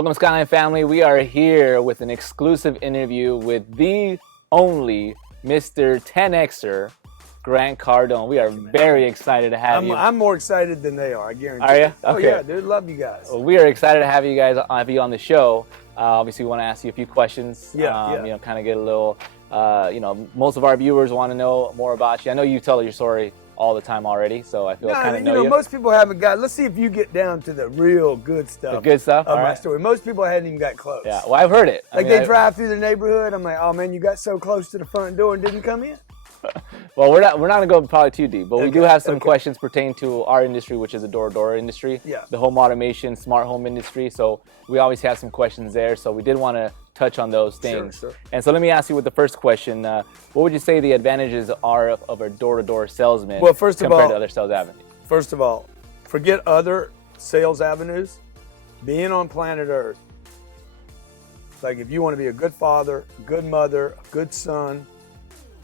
Welcome, Skyline family. We are here with an exclusive interview with the only Mr. 10Xer, Grant Cardone. We are very excited to have you. I'm more excited than they are, I guarantee. Are you? Okay. Oh yeah, dude, love you guys. Well, we are excited to have you on the show. Obviously, we want to ask you a few questions. Yeah. You know, kind of get a little. Most of our viewers want to know more about you. I know you tell your story all the time already, so I feel kind of know you. Most people haven't got. Let's see if you get down to the real good stuff. The good stuff of all my right. story. Most people hadn't even got close. Yeah, well, I've heard it. They drive through the neighborhood. I'm like, oh man, you got so close to the front door and didn't come in. Well, we're not gonna go probably too deep, but we do have some questions pertaining to our industry, which is the door-to-door industry, the home automation, smart home industry. So we always have some questions there. So we did want to touch on those things. Sure. And so let me ask you with the first question: what would you say the advantages are of a door-to-door salesman compared to other sales avenues? First of all, forget other sales avenues. Being on planet Earth, like if you want to be a good father, a good mother, a good son,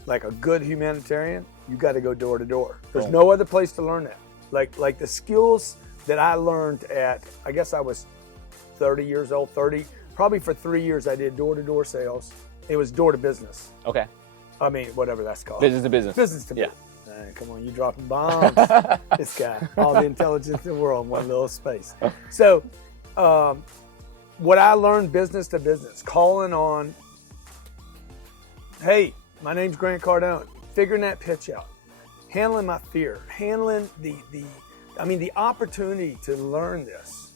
like a good humanitarian, you got to go door to door. There's no other place to learn that. Like the skills that I learned at, I guess I was 30 years old, probably for 3 years I did door to door sales. It was door to business. Okay. I mean, whatever that's called. Business to business. Business to business. Man, come on, you dropping bombs. This guy, all the intelligence in the world in one little space. So, what I learned business to business, calling on, hey, my name's Grant Cardone. Figuring that pitch out, handling my fear, handling the opportunity to learn this.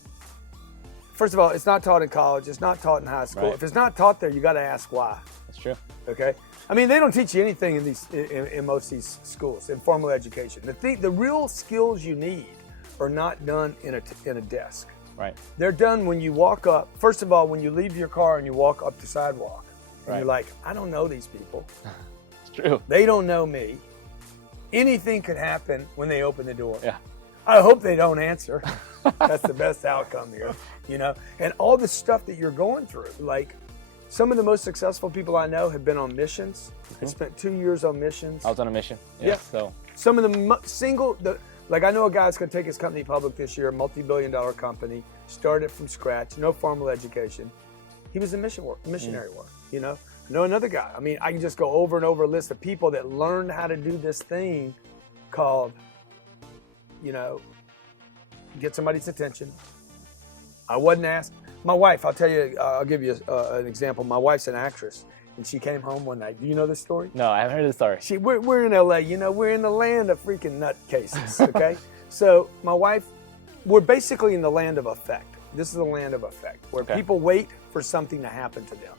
First of all, it's not taught in college. It's not taught in high school. Right. If it's not taught there, you got to ask why. That's true. Okay. I mean, they don't teach you anything in most of these schools in formal education. The real skills you need are not done in a desk. Right. They're done when you walk up. First of all, when you leave your car and you walk up the sidewalk. And you're like, I don't know these people. It's true. They don't know me. Anything could happen when they open the door. Yeah. I hope they don't answer. That's the best outcome here, you know? And all the stuff that you're going through, like some of the most successful people I know have been on missions. I spent 2 years on missions. I was on a mission. Yeah. So some of the like I know a guy that's going to take his company public this year, a multi-billion-dollar company, started from scratch, no formal education. He was a missionary work, you know? I know another guy. I mean, I can just go over and over a list of people that learned how to do this thing called, you know, get somebody's attention. I wasn't asked. My wife, I'll tell you, I'll give you an example. My wife's an actress, and she came home one night. Do you know this story? No, I haven't heard the story. We're in LA, you know, we're in the land of freaking nutcases, okay? So my wife, we're basically in the land of effect. This is the land of effect, where people wait for something to happen to them.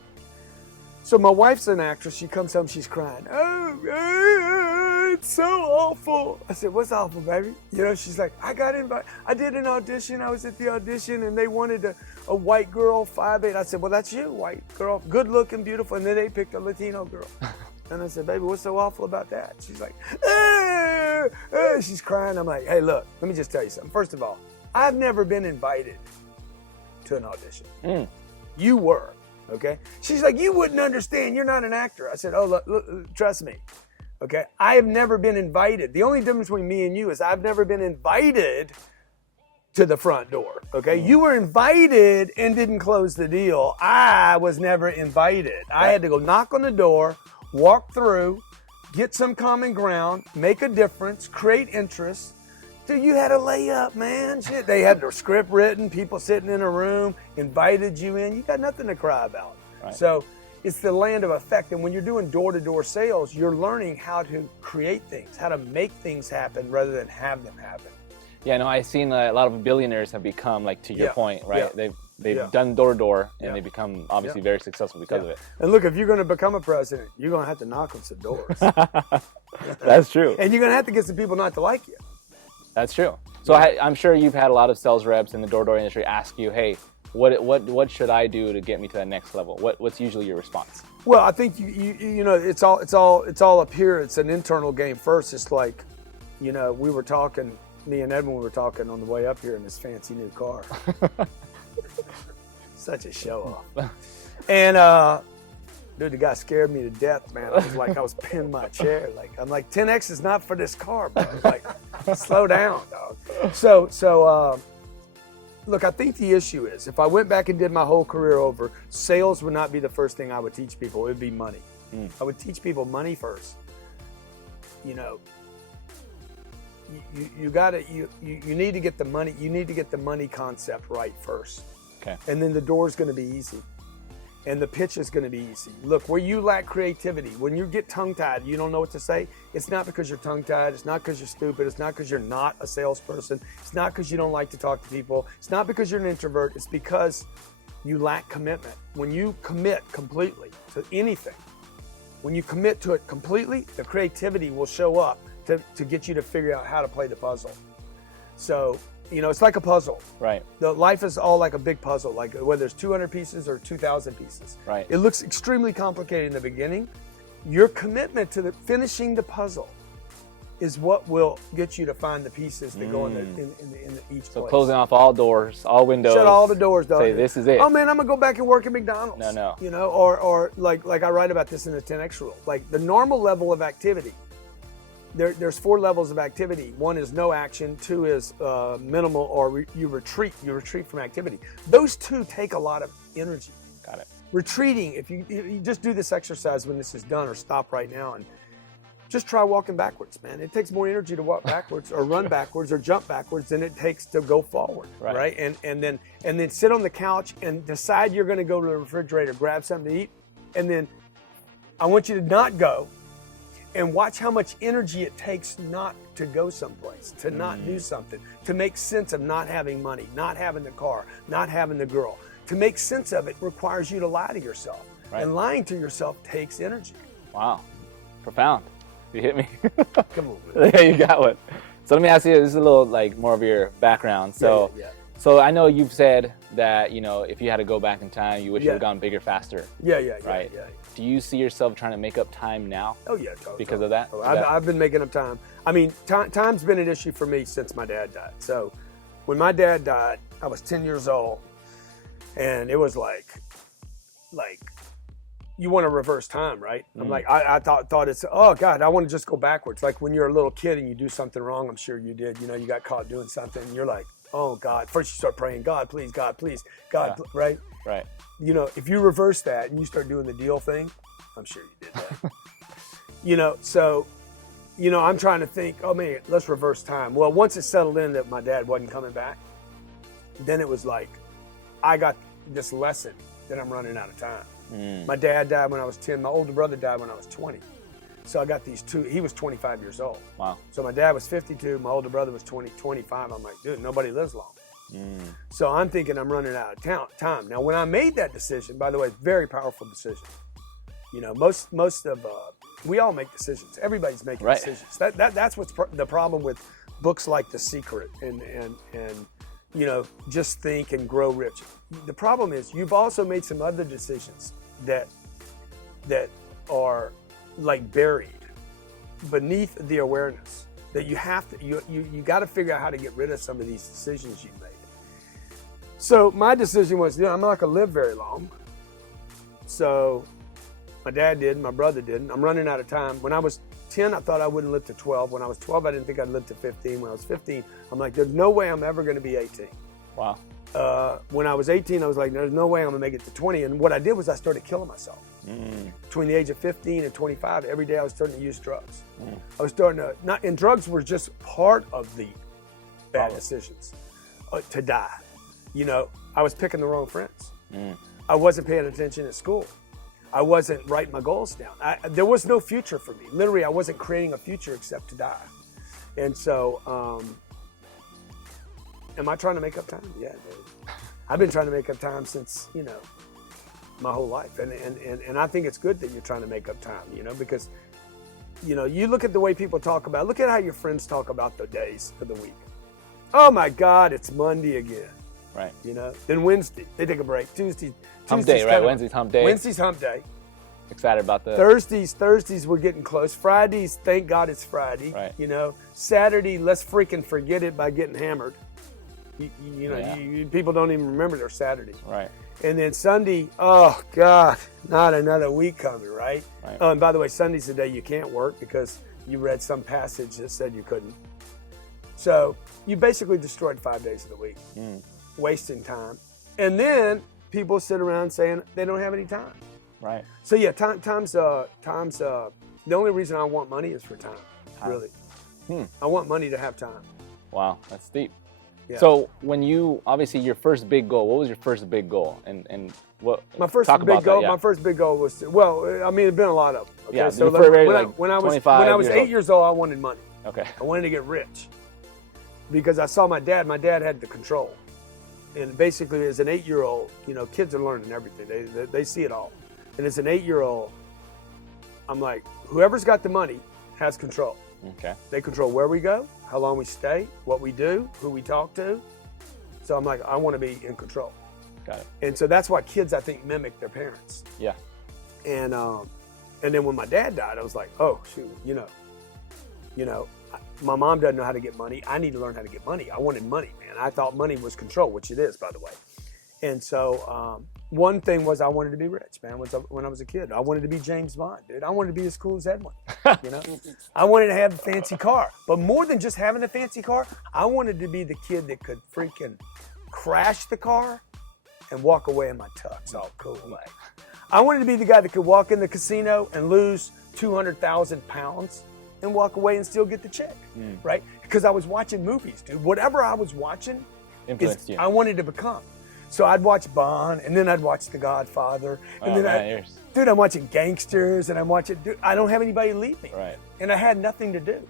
So my wife's an actress. She comes home, she's crying. Oh, it's so awful. I said, what's awful, baby? You know, she's like, I got invited. I did an audition. I was at the audition, and they wanted a white girl, 5'8". I said, well, that's you, white girl, good looking, beautiful. And then they picked a Latino girl. And I said, baby, what's so awful about that? She's like, she's crying. I'm like, hey, look, let me just tell you something. First of all, I've never been invited to an audition. You were, okay? She's like, you wouldn't understand. You're not an actor. I said, oh, look, trust me, okay? I have never been invited. The only difference between me and you is I've never been invited to the front door, okay? You were invited and didn't close the deal. I was never invited. I had to go knock on the door, walk through, get some common ground, make a difference, create interest. Dude, you had a layup, man. Shit, they had their script written, people sitting in a room, invited you in. You got nothing to cry about. Right. So it's the land of effect. And when you're doing door-to-door sales, you're learning how to create things, how to make things happen rather than have them happen. Yeah, no, I've seen a lot of billionaires have become, like, to your point, right? Yeah. They've done door-to-door, and they become obviously very successful because of it. And look, if you're going to become a president, you're going to have to knock on some doors. That's true. And you're going to have to get some people not to like you. That's true. So I'm sure you've had a lot of sales reps in the door-to-door industry ask you, hey, what should I do to get me to that next level? What's usually your response? Well, I think you know, it's all up here. It's an internal game first. It's like, you know, we were talking, me and Edwin were talking on the way up here in this fancy new car. Such a show off. And dude, the guy scared me to death, man. I was pinning my chair. I'm like, 10X is not for this car, bro. Like, slow down, dog. So look, I think the issue is if I went back and did my whole career over, sales would not be the first thing I would teach people. It would be money. I would teach people money first. You know, you need to get the money. You need to get the money concept right first. Okay. And then the door's going to be easy. And the pitch is going to be easy. Look, where you lack creativity, when you get tongue-tied, you don't know what to say, it's not because you're tongue-tied, it's not because you're stupid, it's not because you're not a salesperson, it's not because you don't like to talk to people, it's not because you're an introvert, it's because you lack commitment. When you commit completely to anything, when you commit to it completely, the creativity will show up to get you to figure out how to play the puzzle. So, you know, it's like a puzzle. Right. The life is all like a big puzzle, like whether it's 200 pieces or 2,000 pieces. Right. It looks extremely complicated in the beginning. Your commitment to finishing the puzzle is what will get you to find the pieces that go in each place. So closing off all doors, all windows. Shut all the doors, dog. Say this is it. Oh man, I'm gonna go back and work at McDonald's. No. You know, or like I write about this in the 10X rule. Like the normal level of activity. There's 4 levels of activity. 1 is no action. 2 is minimal, or you retreat. You retreat from activity. Those 2 take a lot of energy. Got it. Retreating, if you just do this exercise when this is done, or stop right now and just try walking backwards, man. It takes more energy to walk backwards or run backwards or jump backwards than it takes to go forward, right? And then sit on the couch and decide you're going to go to the refrigerator, grab something to eat, and then I want you to not go. And watch how much energy it takes not to go someplace, to not do something, to make sense of not having money, not having the car, not having the girl. To make sense of it requires you to lie to yourself. Right. And lying to yourself takes energy. Wow. Profound. You hit me. Come on, man. Yeah, you got one. So let me ask you, this is a little like more of your background. So, so I know you've said that, you know, if you had to go back in time, you wish you would have gone bigger, faster. Right? Yeah. Do you see yourself trying to make up time now? Oh yeah, totally. Because of that? I've been making up time. I mean, time's been an issue for me since my dad died. So when my dad died, I was 10 years old, and it was like you want to reverse time, right? I'm like, I thought it's, oh God, I want to just go backwards. Like when you're a little kid and you do something wrong, I'm sure you did. You know, you got caught doing something, and you're like, oh God. First you start praying, God, please, God, right? Right. You know, if you reverse that and you start doing the deal thing, I'm sure you did that. You know, so, you know, I'm trying to think, oh man, let's reverse time. Well, once it settled in that my dad wasn't coming back, then it was like, I got this lesson that I'm running out of time. My dad died when I was 10. My older brother died when I was 20. So I got these 2, he was 25 years old. Wow. So my dad was 52, my older brother was 25. I'm like, dude, nobody lives long. So I'm thinking I'm running out of time. Now, when I made that decision, by the way, very powerful decision. You know, most of, we all make decisions. Everybody's making decisions. That's what's the problem with books like The Secret and you know, Just Think and Grow Rich. The problem is you've also made some other decisions that are like buried beneath the awareness that you have to, you got to figure out how to get rid of some of these decisions you've made. So my decision was, I'm not going to live very long. So my dad didn't, my brother didn't. I'm running out of time. When I was 10, I thought I wouldn't live to 12. When I was 12, I didn't think I'd live to 15. When I was 15, I'm like, there's no way I'm ever going to be 18. Wow. When I was 18, I was like, there's no way I'm going to make it to 20. And what I did was I started killing myself. Between the age of 15 and 25, every day I was starting to use drugs. I was starting to, and drugs were just part of the bad decisions to die. You know, I was picking the wrong friends. I wasn't paying attention at school. I wasn't writing my goals down. There was no future for me. Literally, I wasn't creating a future except to die. And so, am I trying to make up time? Yeah, dude. I've been trying to make up time since, you know, my whole life. And I think it's good that you're trying to make up time, you know, because, you know, you look at the way people talk about, look at how your friends talk about the days of the week. Oh my God, it's Monday again. Right. You know, then Wednesday, they take a break. Tuesday's hump day, right? Wednesday's hump day. Wednesday's hump day. Excited about the Thursdays we're getting close. Fridays, thank God it's Friday. Right. You know, Saturday, let's freaking forget it by getting hammered. You know, people don't even remember their Saturday. Right. And then Sunday, oh God, not another week coming, right? Oh, and by the way, Sunday's the day you can't work because you read some passage that said you couldn't. So you basically destroyed 5 days of the week. wasting time. And then people sit around saying they don't have any time. Right. So yeah, time's the only reason I want money is for time. Really. I want money to have time. Wow, that's deep. Yeah. So when you, obviously your first big goal, what was your first big goal? And what, my first big goal, my first big goal was, there's been a lot of them. Okay? Yeah, so when I was 8 years old, I wanted money. Okay. I wanted to get rich because I saw my dad had the control. And basically as an 8-year-old, kids are learning everything. They see it all. And as an 8-year-old, I'm like, whoever's got the money has control. Okay. They control where we go, how long we stay, what we do, who we talk to. So I'm like, I want to be in control. Got it. And so that's why kids, I think, mimic their parents. Yeah. And then when my dad died, I was like, oh shoot, my mom doesn't know how to get money. I need to learn how to get money. I wanted money, man. I thought money was control, which it is, by the way. And so one thing was I wanted to be rich, man. When I was a kid, I wanted to be James Bond, dude. I wanted to be as cool as Edwin. I wanted to have a fancy car, but more than just having a fancy car, I wanted to be the kid that could freaking crash the car and walk away in my tux, all cool. Like, I wanted to be the guy that could walk in the casino and lose 200,000 pounds and walk away and still get the check, right? Because I was watching movies, dude. Whatever I was watching, I wanted to become. So I'd watch Bond, and then I'd watch The Godfather, and I'm watching gangsters, and dude, I don't have anybody to lead me, right? And I had nothing to do,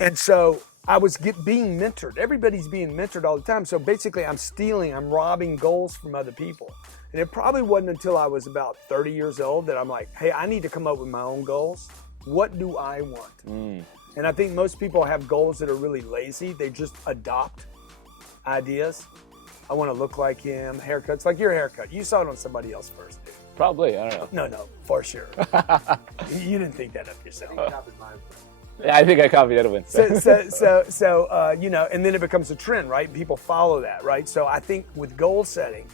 and so I was being mentored. Everybody's being mentored all the time. So basically, I'm robbing goals from other people, and it probably wasn't until I was about 30 years old that I'm like, hey, I need to come up with my own goals. What do I want? And I think most people have goals that are really lazy. They just adopt ideas. I want to look like him, haircuts, like your haircut. You saw it on somebody else first, dude. Probably, I don't know. No, for sure. You didn't think that up yourself. Yeah, I think I copied Edwin. So, and then it becomes a trend, right? People follow that, right? So I think with goal setting,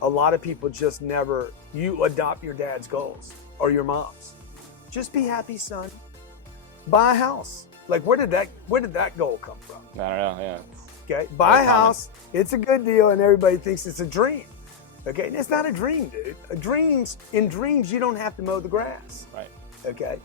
a lot of people just you adopt your dad's goals or your mom's. Just be happy, son. Buy a house. Like, where did that goal come from? I don't know, yeah. Okay, buy a house. It's a good deal, and everybody thinks it's a dream. Okay, and it's not a dream, dude. In dreams, you don't have to mow the grass. Right. Okay.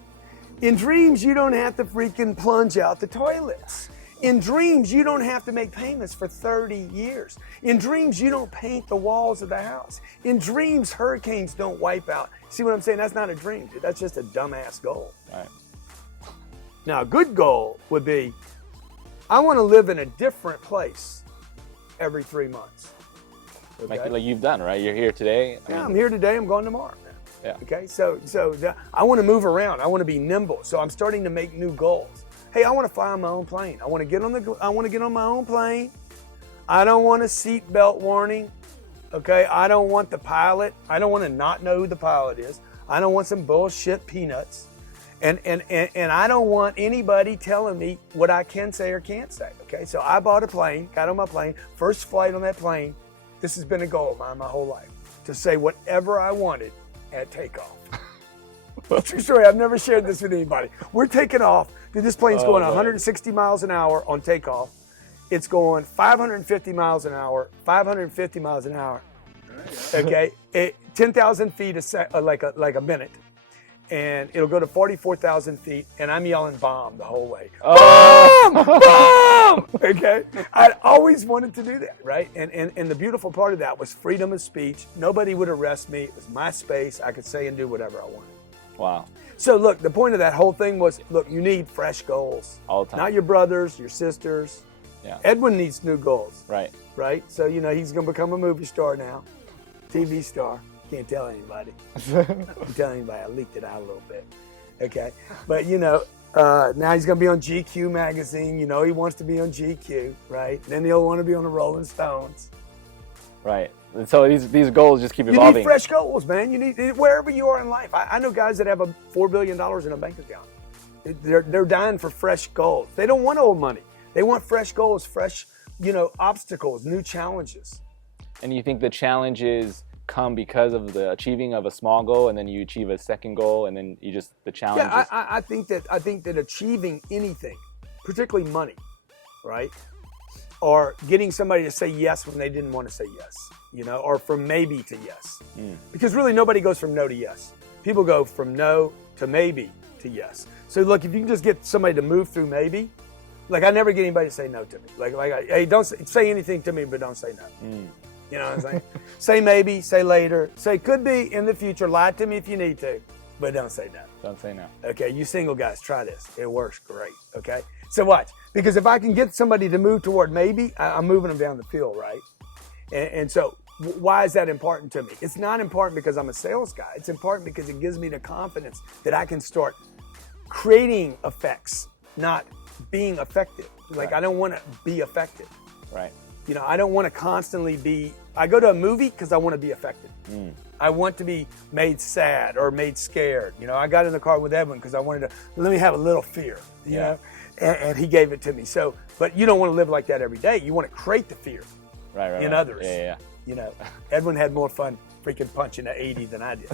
In dreams, you don't have to freaking plunge out the toilets. In dreams, you don't have to make payments for 30 years. In dreams, you don't paint the walls of the house. In dreams, hurricanes don't wipe out. See what I'm saying? That's not a dream, dude. That's just a dumbass goal. Right. Now, a good goal would be, I want to live in a different place every 3 months. Okay? Like you've done, right? You're here today. I'm here today. I'm going tomorrow. Man. Yeah. Okay. So I want to move around. I want to be nimble. So I'm starting to make new goals. Hey, I want to fly on my own plane. I want to get on my own plane. I don't want a seatbelt warning. Okay. I don't want the pilot. I don't want to not know who the pilot is. I don't want some bullshit peanuts. And I don't want anybody telling me what I can say or can't say, okay? So I bought a plane, got on my plane, first flight on that plane. This has been a goal of mine my whole life, to say whatever I wanted at takeoff. True story, I've never shared this with anybody. We're taking off. Dude, this plane's going 160 miles an hour on takeoff. It's going 550 miles an hour, 550 miles an hour, okay? 10,000 feet like a minute. And it'll go to 44,000 feet, and I'm yelling bomb the whole way. Bomb! Bomb! Okay? I always wanted to do that, right? And the beautiful part of that was freedom of speech. Nobody would arrest me. It was my space. I could say and do whatever I wanted. Wow. So look, the point of that whole thing was, look, you need fresh goals. All the time. Not your brothers, your sisters. Yeah. Edwin needs new goals. Right. Right? So, he's going to become a movie star now. TV star. Can't tell anybody. I'm telling anybody. I leaked it out a little bit. Okay. But, now he's going to be on GQ magazine. He wants to be on GQ, right? Then he'll want to be on the Rolling Stones. Right. And so these goals just keep evolving. You need fresh goals, man. You need, wherever you are in life. I know guys that have $4 billion in a bank account. They're dying for fresh goals. They don't want old money. They want fresh goals, fresh, obstacles, new challenges. And you think the challenges come because of the achieving of a small goal, and then you achieve a second goal, and then the challenge. Yeah, I think that achieving anything, particularly money, right? or getting somebody to say yes when they didn't want to say yes, you know, or from maybe to yes. Because really nobody goes from no to yes. People go from no to maybe to yes. So look, if you can just get somebody to move through maybe, like I never get anybody to say no to me. Hey, don't say anything to me, but don't say no. You know what I'm saying? Say maybe, say later, say could be in the future, lie to me if you need to, but don't say no. Don't say no. Okay, you single guys, try this. It works great, okay? So watch, because if I can get somebody to move toward maybe, I'm moving them down the field, right? And so why is that important to me? It's not important because I'm a sales guy. It's important because it gives me the confidence that I can start creating effects, not being effective. Like I don't want to be effective. Right. You know, I don't want to constantly be, I go to a movie because I want to be effective. I want to be made sad or made scared. You know, I got in the car with Edwin because I wanted to, let me have a little fear, you know, and he gave it to me. So, but you don't want to live like that every day. You want to create the fear in others. Yeah. You know, Edwin had more fun freaking punching an 80 than I did.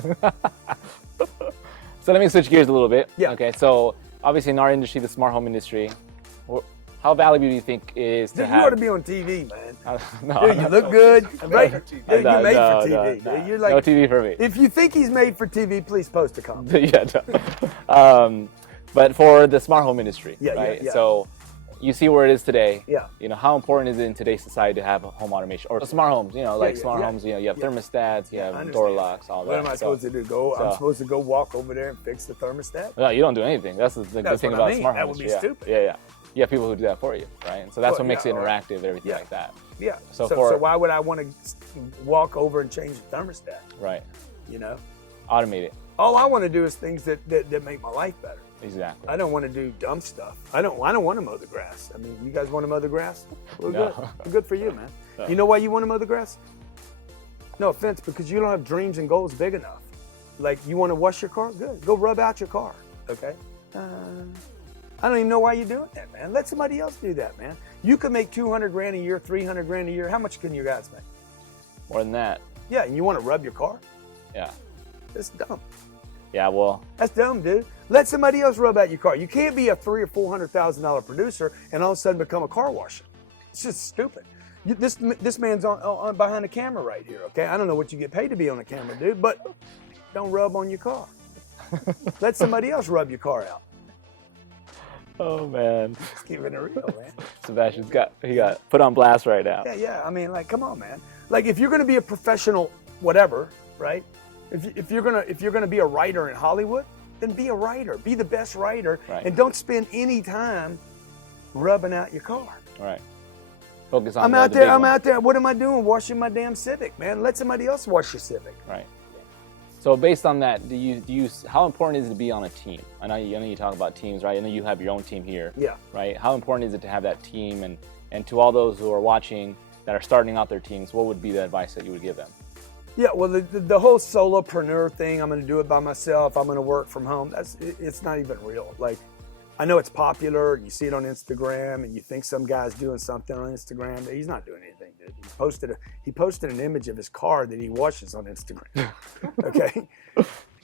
So let me switch gears a little bit. Yeah. Okay, so obviously in our industry, the smart home industry, how valuable do you think is to have? You ought to be on TV, man. No, dude, you look good. Right? Dude, you're made for TV. No, You're like, no TV for me. If you think he's made for TV, please post a comment. But for the smart home industry, Yeah. So you see where it is today. Yeah. You know, how important is it in today's society to have home automation or smart homes? You know, like smart homes. You know, you have thermostats, you have door locks, all that. What am I supposed to do? I'm supposed to go walk over there and fix the thermostat? No, you don't do anything. That's the good thing about smart homes. That would be stupid. Yeah. You have people who do that for you, right? And so that's what makes it interactive, everything like that. Yeah. So why would I want to walk over and change the thermostat? Right. You know? Automate it. All I want to do is things that make my life better. Exactly. I don't want to do dumb stuff. I don't want to mow the grass. I mean, you guys want to mow the grass? Well, good. Good for you, man. No. You know why you want to mow the grass? No offense, because you don't have dreams and goals big enough. Like, you want to wash your car? Good. Go rub out your car, okay? I don't even know why you're doing that, man. Let somebody else do that, man. You could make 200 grand a year, 300 grand a year. How much can you guys make? More than that. Yeah, and you want to rub your car? Yeah. That's dumb. Yeah, well. That's dumb, dude. Let somebody else rub out your car. You can't be a $300,000 or $400,000 producer and all of a sudden become a car washer. It's just stupid. This man's on behind the camera right here, okay? I don't know what you get paid to be on the camera, dude, but don't rub on your car. Let somebody else rub your car out. Oh, man. Just keeping it real, man. Sebastian's got put on blast right now. Yeah. I mean, like, come on, man. Like, if you're going to be a professional whatever, right? If you're gonna be a writer in Hollywood, then be a writer. Be the best writer, and don't spend any time rubbing out your car. Right. Focus on. I'm out there. What am I doing? Washing my damn Civic, man. Let somebody else wash your Civic. Right. So based on that, how important is it to be on a team? I know you talk about teams, right? I know you have your own team here. Yeah. Right. How important is it to have that team? And to all those who are watching that are starting out their teams, what would be the advice that you would give them? Yeah, well, the whole solopreneur thing, I'm going to do it by myself, I'm going to work from home, it's not even real. Like, I know it's popular, you see it on Instagram, and you think some guy's doing something on Instagram, but he's not doing anything, dude. He posted an image of his car that he washes on Instagram, okay?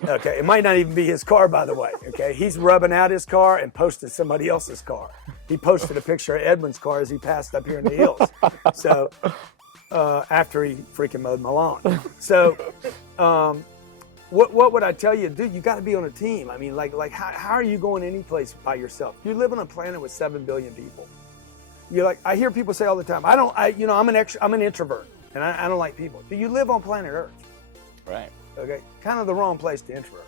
Okay, it might not even be his car, by the way, okay? He's rubbing out his car and posted somebody else's car. He posted a picture of Edwin's car as he passed up here in the hills. So... after he freaking mowed my lawn. So, what would I tell you? Dude, you got to be on a team. I mean, like how are you going any place by yourself? You live on a planet with 7 billion people. You're like, I hear people say all the time, I'm an introvert, and I don't like people. Do you live on planet Earth? Right. Okay, kind of the wrong place to introvert.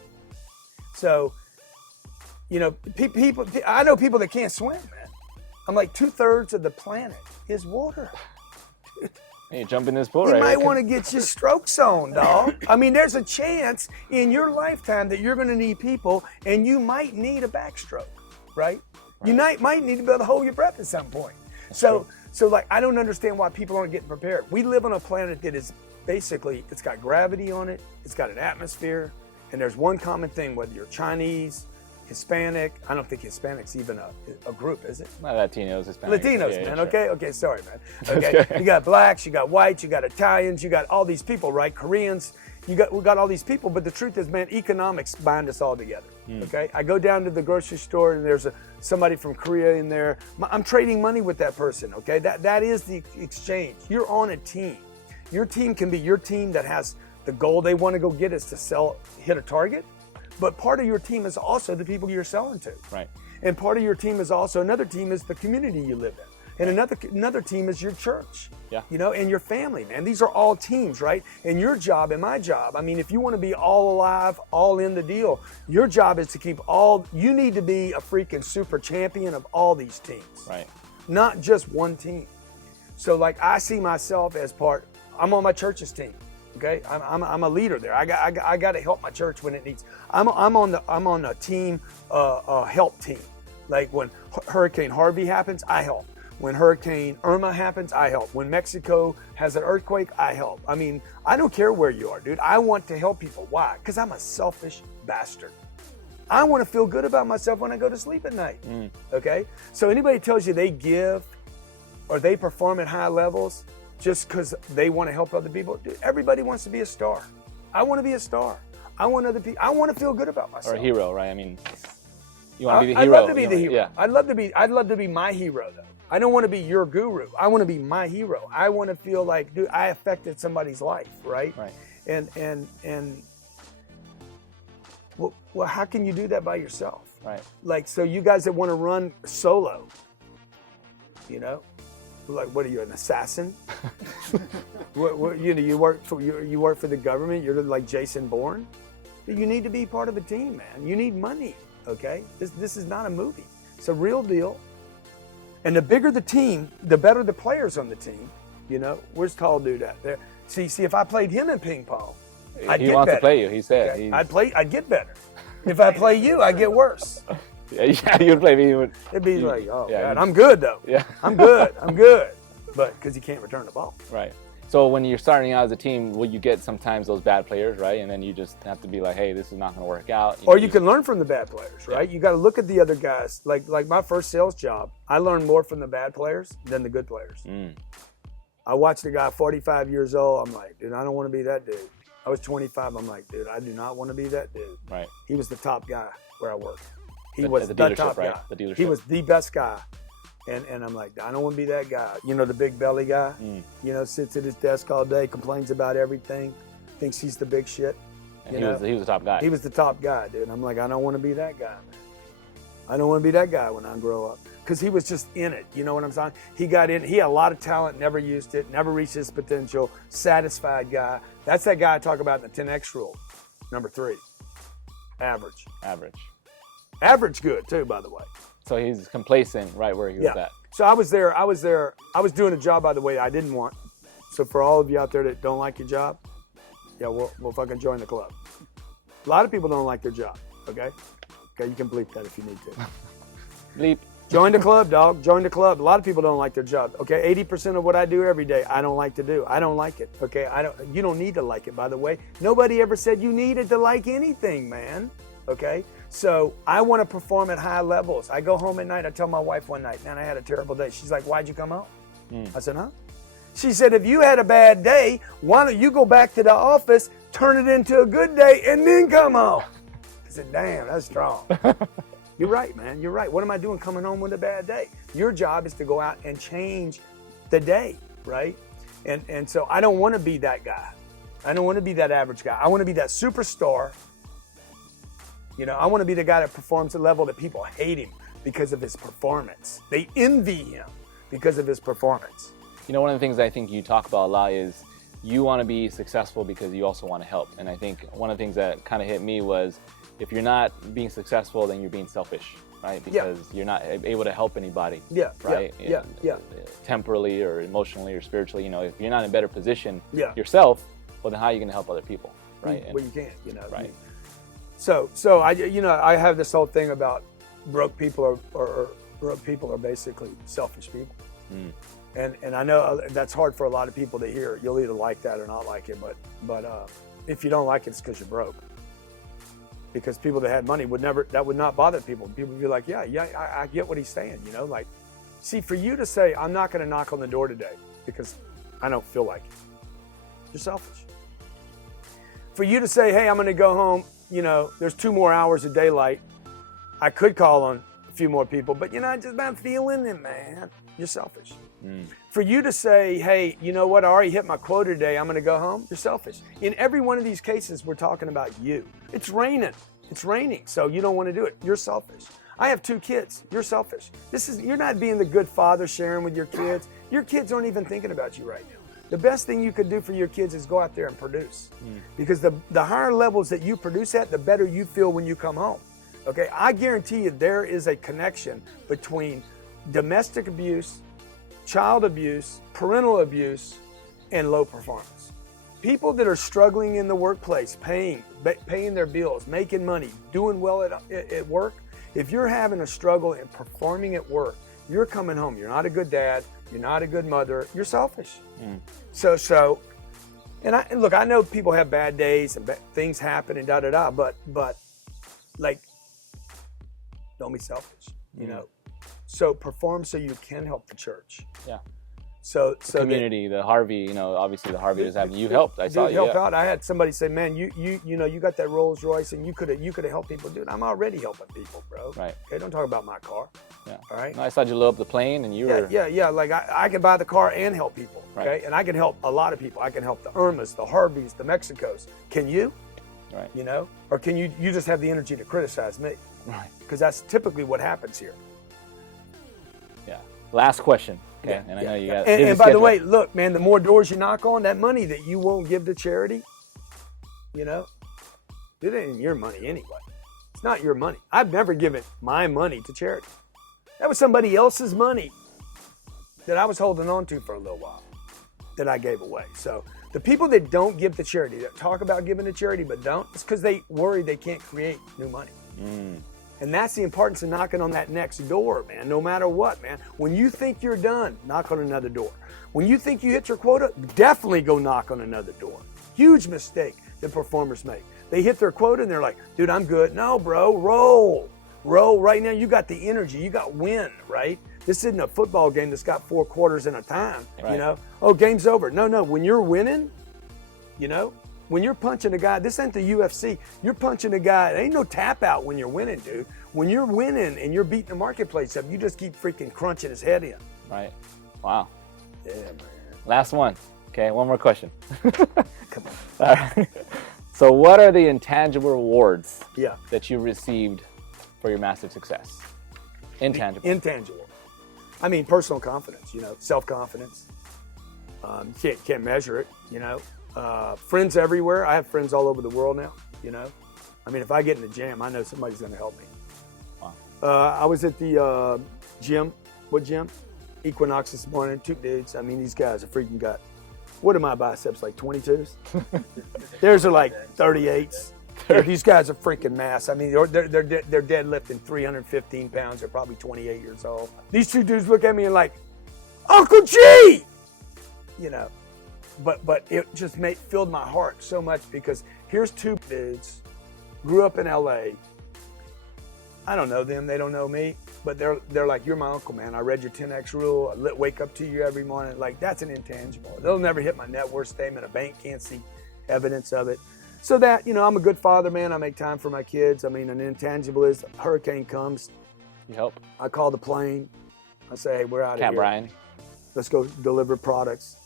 So, people, I know people that can't swim, man. I'm like, 2/3 of the planet is water. Hey, jump in this pool, right? You right? might want to get your strokes on, dog. I mean, there's a chance in your lifetime that you're going to need people, and you might need a backstroke, right? You might need to be able to hold your breath at some point. So like, I don't understand why people aren't getting prepared. We live on a planet that is basically, it's got gravity on it, it's got an atmosphere, and there's one common thing, whether you're Chinese, Hispanic. I don't think Hispanic's even a group, is it? Latinos, Hispanics. Latinos, yeah, man. Sure. Okay, sorry, man. Okay, you got blacks, you got whites, you got Italians, you got all these people, right? Koreans, we got all these people, but the truth is, man, economics bind us all together. Okay, I go down to the grocery store and there's somebody from Korea in there. I'm trading money with that person. Okay, that is the exchange. You're on a team. Your team can be your team that has the goal they want to go get is to hit a target, but part of your team is also the people you're selling to. Right. And part of your team is also, another team is the community you live in. And another team is your church, and your family, man. These are all teams, right? And your job and my job, I mean, if you want to be all alive, all in the deal, your job is to keep you need to be a freaking super champion of all these teams. Right. Not just one team. So like, I see myself as I'm on my church's team, okay? I'm a leader there. I got to help my church when it needs. I'm on a team, help team. Like when Hurricane Harvey happens, I help. When Hurricane Irma happens, I help. When Mexico has an earthquake, I help. I mean, I don't care where you are, dude. I want to help people. Why? Because I'm a selfish bastard. I want to feel good about myself when I go to sleep at night. Okay? So anybody tells you they give or they perform at high levels just because they want to help other people, dude, everybody wants to be a star. I want to be a star. I want to feel good about myself. Or a hero, right? I mean, you want to be the I'd hero. love to be the hero. Yeah. I'd love to be my hero, though. I don't want to be your guru. I want to be my hero. I want to feel like, dude, I affected somebody's life, right? Right. And well, how can you do that by yourself? Right. Like, so you guys that want to run solo, like, what are you, an assassin? You work for the government. You're like Jason Bourne. You need to be part of a team, man. You need money. Okay. This is not a movie. It's a real deal. And the bigger the team, the better the players on the team. Where's tall dude at there? See, if I played him in ping pong, I'd get He wants better. to play you. He said. Okay? I'd get better. If I play you, I get worse. Yeah, you'd play me. It'd be like, oh, yeah, God, I'm good though. Yeah. I'm good. But because you can't return the ball. Right. So when you're starting out as a team, will you get sometimes those bad players, right? And then you just have to be like, hey, this is not going to work out. Or you can learn from the bad players, right? Yeah. You got to look at the other guys. Like my first sales job, I learned more from the bad players than the good players. I watched a guy 45 years old. I'm like, dude, I don't want to be that dude. I was 25. I'm like, dude, I do not want to be that dude. Right. He was the top guy where I worked. He the was the top right? guy. The dealership. He was the best guy. And I'm like, I don't want to be that guy. The big belly guy, sits at his desk all day, complains about everything, thinks he's the big shit. He was the top guy. He was the top guy, dude. And I'm like, I don't want to be that guy, man. I don't want to be that guy when I grow up. Because he was just in it. You know what I'm saying? He got in. He had a lot of talent, never used it, never reached his potential, satisfied guy. That's that guy I talk about in the 10X rule. Number 3, average. Average good, too, by the way. So he's complacent right where he was at. So I was there. I was doing a job, by the way, I didn't want. So for all of you out there that don't like your job, we'll fucking join the club. A lot of people don't like their job, okay? Okay, you can bleep that if you need to. Bleep. Join the club, dog. Join the club. A lot of people don't like their job. Okay, 80% of what I do every day, I don't like to do. I don't like it. Okay, you don't need to like it, by the way. Nobody ever said you needed to like anything, man. Okay? So I want to perform at high levels. I go home at night. I tell my wife one night, man, I had a terrible day. She's like, why'd you come home? I said, huh? She said, if you had a bad day, why don't you go back to the office, turn it into a good day, and then come home? I said, damn, that's strong. You're right, man. You're right. What am I doing coming home with a bad day? Your job is to go out and change the day, right? And so I don't want to be that guy. I don't want to be that average guy. I want to be that superstar. I want to be the guy that performs at a level that people hate him because of his performance. They envy him because of his performance. One of the things I think you talk about a lot is you want to be successful because you also want to help. And I think one of the things that kind of hit me was if you're not being successful, then you're being selfish, right? Because you're not able to help anybody, right? Yeah. Temporally or emotionally or spiritually, if you're not in a better position yourself, well, then how are you going to help other people, right? Well, you can't, Right. So I have this whole thing about broke people are basically selfish people. And I know that's hard for a lot of people to hear. You'll either like that or not like it, but if you don't like it, it's because you're broke. Because people that had money would not bother people. People would be like, yeah, I get what he's saying, See, for you to say, I'm not going to knock on the door today because I don't feel like it, you're selfish. For you to say, hey, I'm going to go home, there's 2 more hours of daylight. I could call on a few more people, but I'm just not feeling it, man. You're selfish. For you to say, hey, you know what? I already hit my quota today. I'm going to go home. You're selfish. In every one of these cases, we're talking about you. It's raining. It's raining. So you don't want to do it. You're selfish. I have 2 kids. You're selfish. You're not being the good father sharing with your kids. Your kids aren't even thinking about you right now. The best thing you could do for your kids is go out there and produce. Because the higher levels that you produce at, the better you feel when you come home. Okay? I guarantee you there is a connection between domestic abuse, child abuse, parental abuse, and low performance. People that are struggling in the workplace, paying their bills, making money, doing well at work, if you're having a struggle in performing at work, you're coming home. You're not a good dad. You're not a good mother. You're selfish. And look, I know people have bad days and things happen and da-da-da, but like, don't be selfish, So perform so you can help the church. Yeah. So the community, the Harvey, obviously the Harvey is having you helped. I saw you helped out. I had somebody say, "Man, you got that Rolls Royce, and you could have helped people." Dude, I'm already helping people, bro. Right. Okay, don't talk about my car. Yeah. All right. No, I saw you load up the plane, and you were. Yeah. Like I can buy the car and help people. Okay, right. And I can help a lot of people. I can help the Irmas, the Harveys, the Mexicos. Can you? Right. Or can you just have the energy to criticize me? Right. Because that's typically what happens here. Yeah. Last question. Okay. And I know you got. And by the way, look, man, the more doors you knock on, that money that you won't give to charity, it ain't your money anyway. It's not your money. I've never given my money to charity. That was somebody else's money that I was holding on to for a little while that I gave away. So the people that don't give to charity, that talk about giving to charity but don't, it's because they worry they can't create new money. And that's the importance of knocking on that next door, man, no matter what, man. When you think you're done, knock on another door. When you think you hit your quota, definitely go knock on another door. Huge mistake that performers make. They hit their quota and they're like, dude, I'm good. No, bro, roll. Roll right now. You got the energy. You got win, right? This isn't a football game that's got 4 quarters in a time, right. Oh, game's over. No. When you're winning, when you're punching a guy, this ain't the UFC. You're punching a guy. There ain't no tap out when you're winning, dude. When you're winning and you're beating the marketplace up, you just keep freaking crunching his head in. Right. Wow. Yeah, man. Last one. Okay, one more question. Come on. All right. So what are the intangible rewards that you received for your massive success? Intangible. I mean, personal confidence, self-confidence. Can't measure it, friends everywhere. I have friends all over the world now, I mean, if I get in the jam, I know somebody's going to help me. Wow. I was at the gym. What gym? Equinox this morning. 2 dudes. I mean, these guys are freaking got. What are my biceps, like 22s? Theirs are like 38s. These guys are freaking mass. I mean, they're deadlifting 315 pounds. They're probably 28 years old. These 2 dudes look at me and like, Uncle G! But it just filled my heart so much because here's 2 dudes, grew up in LA. I don't know them, they don't know me, but they're like, you're my uncle, man. I read your 10X rule. I wake up to you every morning. Like, that's an intangible. They'll never hit my net worth statement. A bank can't see evidence of it. So that, I'm a good father, man. I make time for my kids. I mean, an intangible is a hurricane comes. You help. I call the plane. I say, hey, we're out of here. Brian. Let's go deliver products.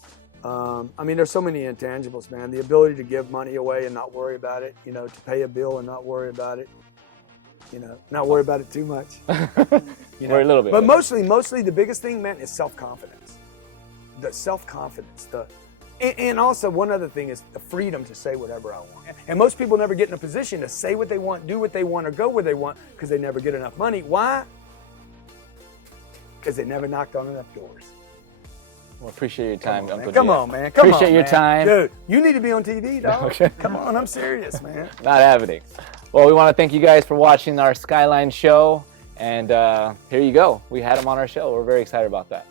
I mean, there's so many intangibles, man. The ability to give money away and not worry about it, to pay a bill and not worry about it, not worry about it too much. Worry a little bit. But mostly the biggest thing, man, is self-confidence. The self-confidence. And also one other thing is the freedom to say whatever I want. And most people never get in a position to say what they want, do what they want, or go where they want because they never get enough money. Why? Because they never knocked on enough doors. Well, appreciate your time, Uncle G. Come on, man. Appreciate your time. Dude, you need to be on TV, dog. Okay. Come on, I'm serious, man. Not happening. Well, we want to thank you guys for watching our Skyline show. And here you go. We had him on our show. We're very excited about that.